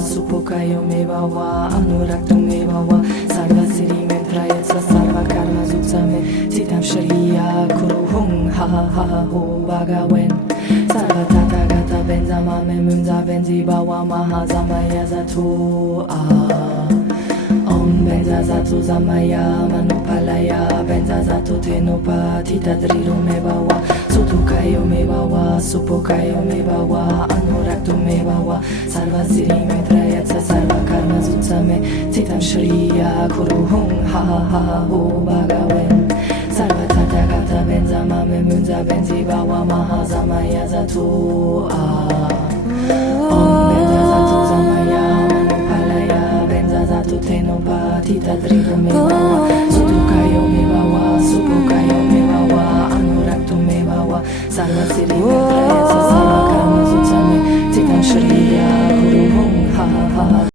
Supokayo me bawa, anurakto me bawa, sarva siri me prayatsa, sarva karma zutsame, titam shriya kuru hung ha ha ho bagawen. Sarva tata gata benza mame munza benzi bawa maha zamaya zatu Om benza zatu zamaya manupalaya benza zatu tenopa tita driro me bawa Sutukayo me bawa supokayo me bawa anurakto me bawa sarva siri me prayatsa sarva karma zutsame titam shriya kuru hung ha ha ho bagawen sarva tata gata benza mame munza benzi bawa maha zamaya zatu Om